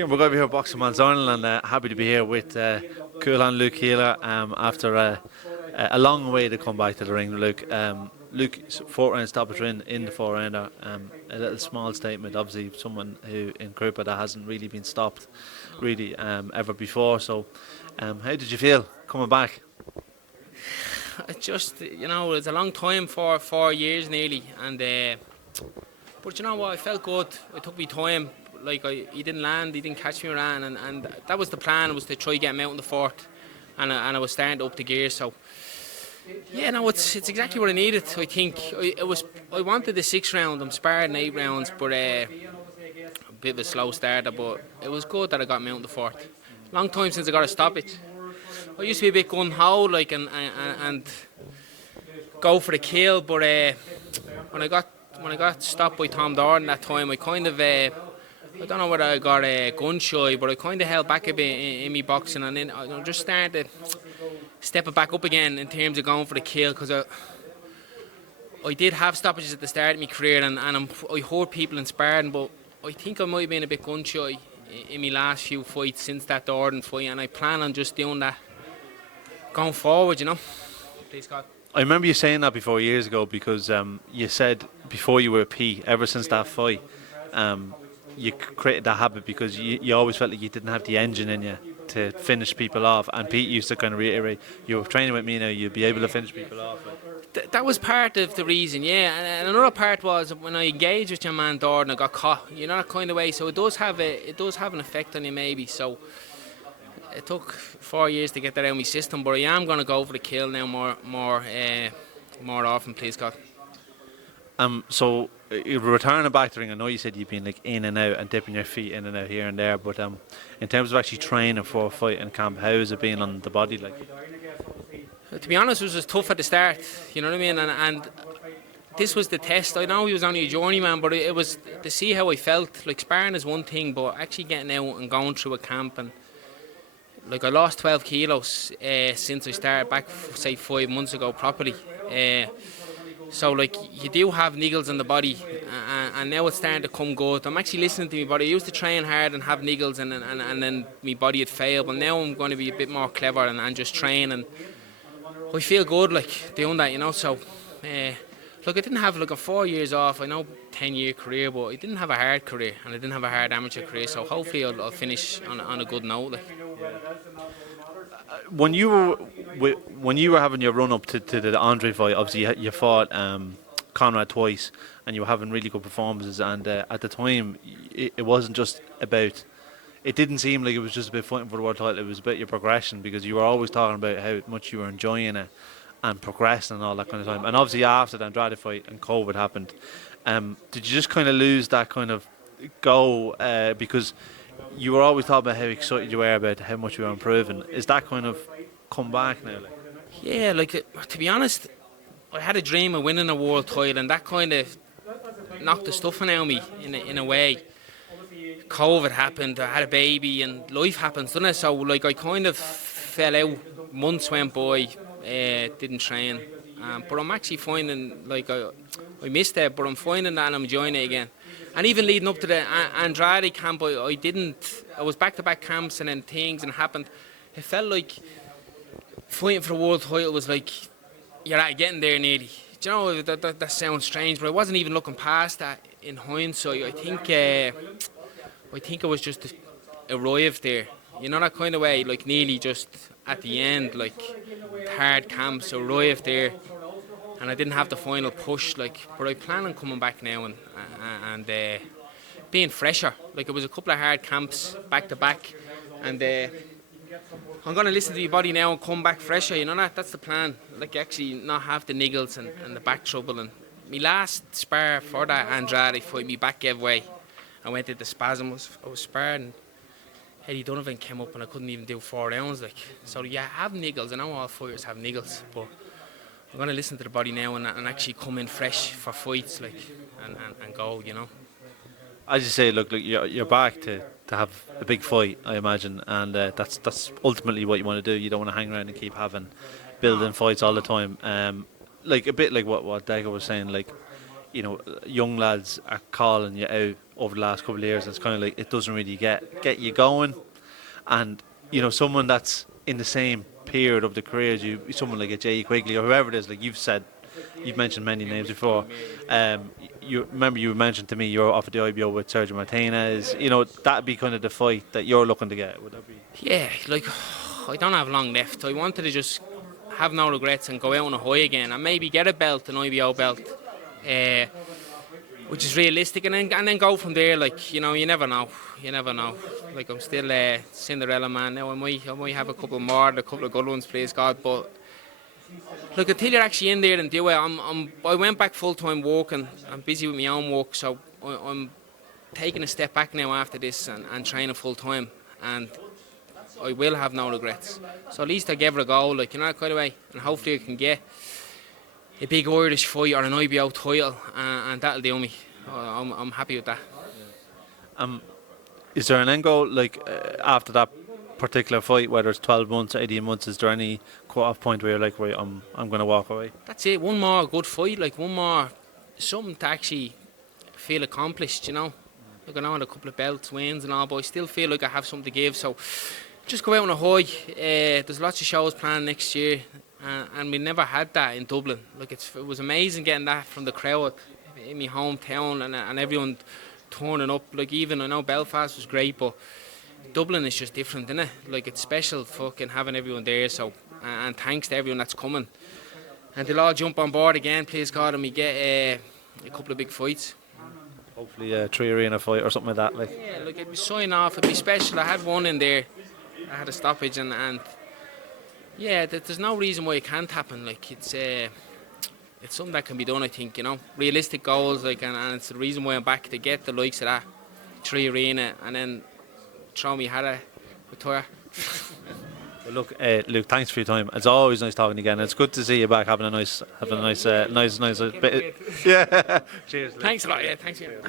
We're going to be here at Boxing Man's Ireland and happy to be here with Keeler and Luke Keeler after a long way to come back to the ring. Luke's 4th round stoppage win in the 4 rounder. A little small statement, obviously someone who in Krupa that hasn't really been stopped really ever before. So how did you feel coming back? It just, it's a long time, for 4 years nearly, and but you know what, I felt good. It took me time. Like he didn't land, he didn't catch me around, and that was the plan, was to try get him out in the 4th, and I was starting to up the gear. So yeah, no, it's exactly what I needed. I think I wanted the 6th round. I'm sparring 8 rounds, but a bit of a slow starter. But it was good that I got him out in the 4th. Long time since I got a stoppage. I used to be a bit gun ho, like and go for the kill, but when I got stopped by Tom Dorn that time, I kind of I don't know whether I got gun shy, but I kind of held back a bit in me boxing, and then I just started to step it back up again in terms of going for the kill, because I did have stoppages at the start of my career, and I heard people in sparring, but I think I might have been a bit gun shy in my last few fights since that Dorn fight, and I plan on just doing that going forward, Please God. I remember you saying that before years ago, because you said before you were a P, ever since that fight, you created that habit because you always felt like you didn't have the engine in you to finish people off, and Pete used to kind of reiterate, you were training with me now, you'll be able to finish people off. That was part of the reason, yeah, and another part was when I engaged with your man Dorn, I got caught, that kind of way, so it does have an effect on you maybe. So it took 4 years to get that out of my system, but I am going to go for the kill now more often, please God. So returning back to the ring, I know you said you've been like in and out and dipping your feet in and out here and there, but in terms of actually training for a fight in camp, how has it been on the body like? To be honest, it was just tough at the start, you know what I mean, and this was the test. I know he was only a journeyman, but it was to see how I felt. Like, sparring is one thing, but actually getting out and going through a camp, and like, I lost 12 kilos since I started back, say 5 months ago properly. So like, you do have niggles in the body, and now it's starting to come good. I'm actually listening to my body. I used to train hard and have niggles, and then my body had failed, but now I'm going to be a bit more clever and just train, and I feel good like doing that, so look, I didn't have like a 4 years off. I know 10-year career, but I didn't have a hard career, and I didn't have a hard amateur career, so hopefully I'll finish on a good note. Like. When you were having your run up to the Andre fight, obviously you fought Conrad twice, and you were having really good performances. And at the time, it wasn't just about. It didn't seem like it was just about fighting for the world title. It was about your progression, because you were always talking about how much you were enjoying it and progressing and all that kind of time. And obviously after the Andrade fight and COVID happened, did you just kind of lose that kind of go because you were always talking about how excited you were about how much you were improving? Is that kind of come back now? Like? Yeah, like, to be honest, I had a dream of winning a world title, and that kind of knocked the stuffing out of me in a way. COVID happened, I had a baby, and life happens, doesn't it? So like, I kind of fell out. Months went by, didn't train, but I'm actually finding, like, I missed it, but I'm finding that and I'm enjoying it again. And even leading up to the Andrade camp, I was back-to-back camps, and then things and happened. It felt like fighting for the world title was like, you're getting there nearly. Do you know, that sounds strange, but I wasn't even looking past that in hindsight. I think I was just arrived there. That kind of way, like nearly just at the end, like hard camps, arrived there, and I didn't have the final push, like, but I plan on coming back now and being fresher. Like, it was a couple of hard camps back to back, and I'm going to listen to my body now and come back fresher, that's the plan. Like, actually not have the niggles and the back trouble. And my last spar for that Andrade fight, my back gave way. I went into spasm, I was sparring. Eddie Donovan came up and I couldn't even do 4 rounds. Like, so yeah, I have niggles. I know all fighters have niggles, but I'm going to listen to the body now and actually come in fresh for fights, like, and go, As you say, look, you're back to have a big fight, I imagine, and that's ultimately what you want to do. You don't want to hang around and keep building fights all the time. Like, a bit like what Decker was saying, like, young lads are calling you out over the last couple of years. It's kind of like it doesn't really get you going, and someone that's in the same period of the career as you, someone like a Jay Quigley or whoever it is, like you've mentioned many names before. You remember you mentioned to me you're off at the IBO with Sergio Martinez. That'd be kind of the fight that you're looking to get. Would that be? Yeah, like I don't have long left. I wanted to just have no regrets and go out on a high again and maybe get a belt, an IBO belt, which is realistic, and then go from there. Like you never know. Like I'm still Cinderella man now. I might have a couple more, a couple of good ones, please God. But look, until you're actually in there and do it, I went back full time working. I'm busy with my own work, so I'm taking a step back now after this and training full time, and I will have no regrets. So at least I gave it a go, like quite a way, and hopefully I can get a big Irish fight or an IBO title, and that'll do me. I'm happy with that. Is there an end goal after that particular fight, whether it's 12 months, 18 months? Is there any cut-off point where you're like, right, I'm going to walk away? That's it. One more good fight, like one more something to actually feel accomplished. Like I know I had a couple of belts, wins and all, but I still feel like I have something to give. So just go out on a high. There's lots of shows planned next year, and we never had that in Dublin. Like it was amazing getting that from the crowd in my hometown, and everyone turning up. Like even I know Belfast was great, but Dublin is just different, isn't it? Like it's special fucking having everyone there. So and thanks to everyone that's coming, and they'll all jump on board again, please God, and we get a couple of big fights. Hopefully a 3 arena fight or something like that. Yeah, like it'd be sign off, it'd be special. I had one in there, I had a stoppage, and yeah, there's no reason why it can't happen. Like it's something that can be done, I think. Realistic goals, like, and it's the reason why I'm back to get the likes of that 3 arena, and then throw me hat at retire. Well, look, Luke, thanks for your time. It's always nice talking again. It's good to see you back having a nice bit. Yeah. Cheers. Luke. Thanks a lot. Yeah, thanks again.